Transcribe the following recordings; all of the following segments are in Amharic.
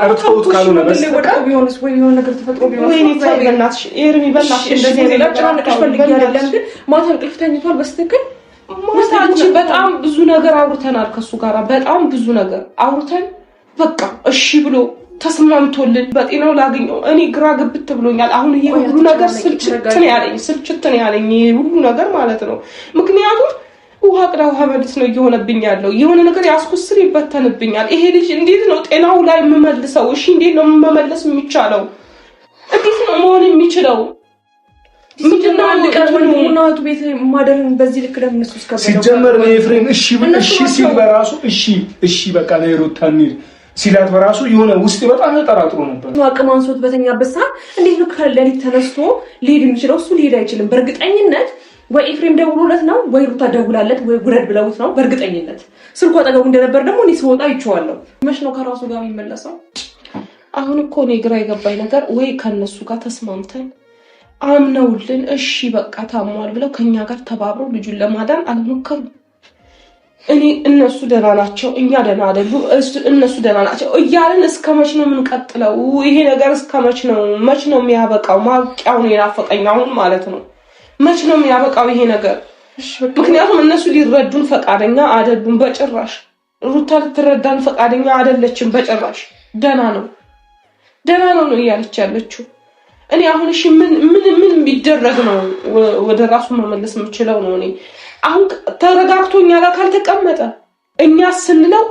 ጠርተውት ካልሆነ በስተቀር ቢሆንስ ወይ የሆነ ነገር ተፈጥሮ ቢሆንስ ወይኔ ታይበናትሽ ኤርሚ በእናትሽ እንደዚህ ነገር ጨራንቀሽ ፈልጊ አይደለም ግን ማታ እንቅልፍ ተኝቷል በስተቀር ማታች በጣም ብዙ ነገር አውርተናል ከሱ ጋር በጣም ብዙ ነገር አውርተን በቃ እሺ ብሎ ተስማምቶልን በጤናው ላገኘው እኔ ግራ ገብት ብሎኛል አሁን ይሄ ሁሉ ነገር ስልችት ነው ያለኝ ሁሉ ነገር ማለት ነው ምክንያቱም ውሃ ቅዳ ውሃ መልስ ነው እየሆነብኝ ያለው የሆነ ነገር ያስኩስር ይበተንብኛል ይሄ ልጅ እንዴት ነው ጤናው ላይ መመልሰው እሺ እንዴት ነው መመለስ የሚቻለው እንዴት ነው መሆን የሚችለው ምንድነው አንቀርብናቱ ቤት ማደርን በዚህ ልክ ለምንሱ እስከበደው ሲጀመር ነው ኤፍሬም እሺ ሲል በራሱ እሺ በቃ ነው ሩታኒ ሲላት በራሱ የሆነ ውስጥ በጣም ተጠራጥሮ ነበር አቅም አንሶት በተኛበት ሰዓት እንዴት ነው ከሌሊት ተነስቶ ሊሄድ የሚችለው እሱ ሊሄድ አይችልም በእርግጠኝነት ወይ ኤፍሬም ደውሎለት ነው ወይ ሩታ ደውላለት ወይ ጉረድ ብለውት ነው በእርግጠኝነት ስልኩ አጠገቡ እንደነበር ደግሞ እኔ ስወጣ ይቻላል መች ነው ከራሱ ጋር የሚመለሰው አሁን እኮ ነው ግራ የገባኝ ነገር ወይ ከነሱ ጋር ተስማምተን አምነውልን እሺ በቃ ታሟል ብለው ከኛ ጋር ተባብረው ልጁን ለማዳን አልሞከሩም እኔ እነሱ ደህና ናቸው እኛ ደህና አይደሉ እነሱ ደህና ናቸው እያልን እስከመች ነው የምንቀጥለው ይሄ ነገር እስከመች ነው የሚያበቃው ማብቂያው ነው የናፈቀኝ አሁን ማለት ነው መች ነው የሚያበቃው ይሄ ነገር ምክንያቱም እነሱ ሊረዱን ፈቃደኛ አይደሉም በጭራሽ ሩታ ልትረዳን ፈቃደኛ አይደለችም በጭራሽ ደህና ነው እያለች ያለችው እኔ አሁን እሺ ምን ቢደረግ ነው ወደ ራሱ መመለስ የምችለው ነው እኔ አሁን ተረጋግቶኛ ጋር ካልተቀመጠ እኛ ስንለው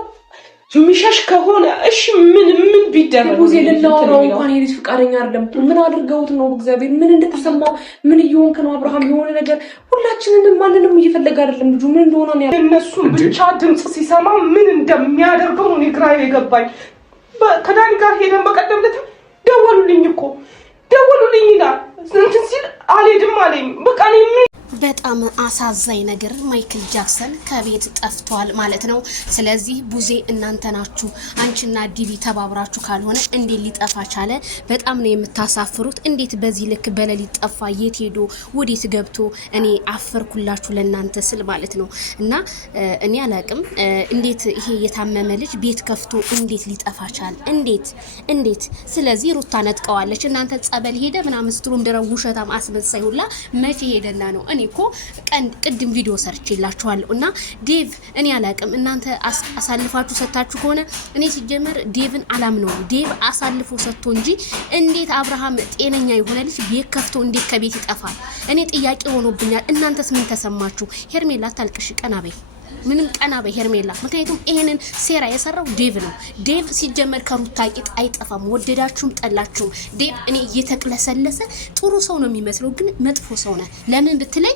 ሚሸሽ ከሆነ እሺ ምን ቢደረግ ብዙ ለላው እንኳን ይሄ ፍቃደኛ አይደለም ምን አድርገውት ነው እግዚአብሔር ምን እንደተሰማው ምን ይሆን ከነው አብርሃም የሆነ ነገር ሁላችንንም ማንንም እየፈለገ አይደለም ልጁ ምን እንደሆነ ነው እነሱ ብቻ ድምጽ ሲሰማ ምን እንደሚያደርገው ነው ግራ የገባኝ ከዳኒ ጋር ሄደን በቀደም ለታ ደወሉልኝ ይላል እንትን ሲል አልሄድም አለኝ በቃ በጣም አሳዛኝ ነገር ማይክል ጃክሰን ከቤት ጠፍቷል ማለት ነው ስለዚህ ቡዜ እናንተ ናችሁ አንቺና ዲቪ ተባብራችሁ ካልሆነ እንዴት ሊጠፋ ቻለ በጣም ነው የምታሳፍሩት እንዴት በዚህ ልክ በለሊት ጠፋ የት ሄዶ ወዴት ገብቶ እኔ አፈርኩላችሁ ለእናንተ ስል ማለት ነው እና እኔ አላቅም እንዴት ይሄ የታመመ ልጅ ቤት ከፍቶ እንዴት ሊጠፋ ቻለ እንዴት ስለዚህ ሩታ ነጥቀዋለች እናንተ ጸበል ሄደ ምናምን ስትሉም ደረው ውሸታም አስመሳይ ሁላ መቼ ሄደና ነው እኔ እኮ ቅድም ቪዲዮ ሰርችላችኋለሁ እና ዴቭ እኔ አላቅም እናንተ አሳልፋችሁ ሰጣችሁ ከሆነ እኔ ሲጀመር ዴቭን አላምነው ዴቭ አሳልፎ ሰጥቶ እንጂ እንዴት አብርሃም ጤነኛ የሆነ ልጅ ቤት ከፍቶ እንዴት ከቤት ይጠፋል እኔ ጥያቄ ሆኖብኛል እናንተስ ምን ተሰማችሁ ሄርሜላ ታልቅሽ ቀናበይ ምንም ቀና በሄርሜላ ምክንያቱም ይሄንን ሴራ የሰራው ዴቭ ነው ዴቭ ሲጀመር ከሩታ ቂጥ አይጠፋም ወደዳችሁም ጠላችሁም ዴቭ እኔ እየተቅለሰለሰ ጥሩ ሰው ነው የሚመስለው ግን መጥፎ ሰው ነው ለምን ብትለኝ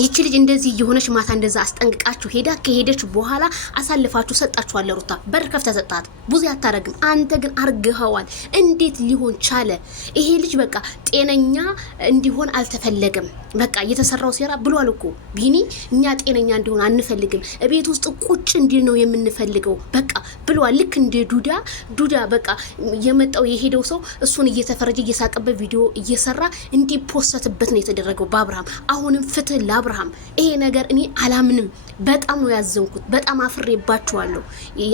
ይቺ ልጅ እንደዚህ የሆነች ማታ እንደዛ አስጠንቅቃችሁ ሄዳ ከሄደች በኋላ አሳልፋችሁ ሰጣችኋል ለሩታ በር ከፍተ ሰጣት ብዙ ያታረግም አንተ ግን አርግኸዋል እንዴት ሊሆን ቻለ ይሄ ልጅ በቃ ጤነኛ እንዲሆን አልተፈለገም በቃ የተሰራው ሴራ ብሏል እኮ ቢኒ እኛ ጤነኛ እንዲሆን አንፈልግም ቤት ውስጥ ቁጭ እንዲል ነው የምንፈልገው በቃ ብሏል ልክ እንደ ዱዳ በቃ የመጣው የሄደው ሰው እሱን እየተፈረጀ እየሳቀበት ቪዲዮ እየሰራ እንዲፖሰትበት ነው የተደረገው በአብርሃም አሁንም ፍትህ አብርሃም ይሄ ነገር እኔ አላምንም በጣም ነው ያዘንኩት በጣም አፍሬባችኋለሁ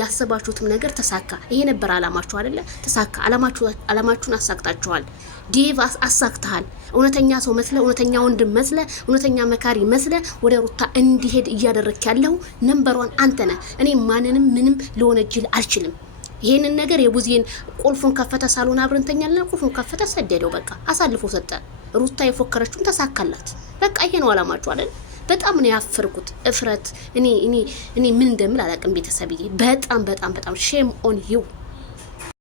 ያሰባችሁትም ነገር ተሳካ ይሄ ነበር አላማችሁ አይደለ ተሳካ አላማችሁን አሳክታችኋል ዴቭ አሳክተሃል እውነተኛ ሰው መስለ እውነተኛ ወንድም መስለ እውነተኛ መካሪ መስለ ወደ ሩታ እንዲሄድ እያደረክ ያለው ነምበር 1 አንተ ነህ እኔ ማንንም ምንም ለወነጅል አልችልም ይሄንን ነገር የቡዚን ቁልፉን ከፈተ ሳሎን አብረንተኛልና ቁልፉን ከፈተ ሰደደው በቃ አሳልፎ ሰጠ ሩታ የፎከረችውን ተሳካላት በቃ ይሄ ነው አላማችሁ አይደል በጣም ነው ያፈርኩት እፍረት እኔ ምን እንደምል አላቅም ቤተሰብዬ በጣም ሼም ኦን ዩ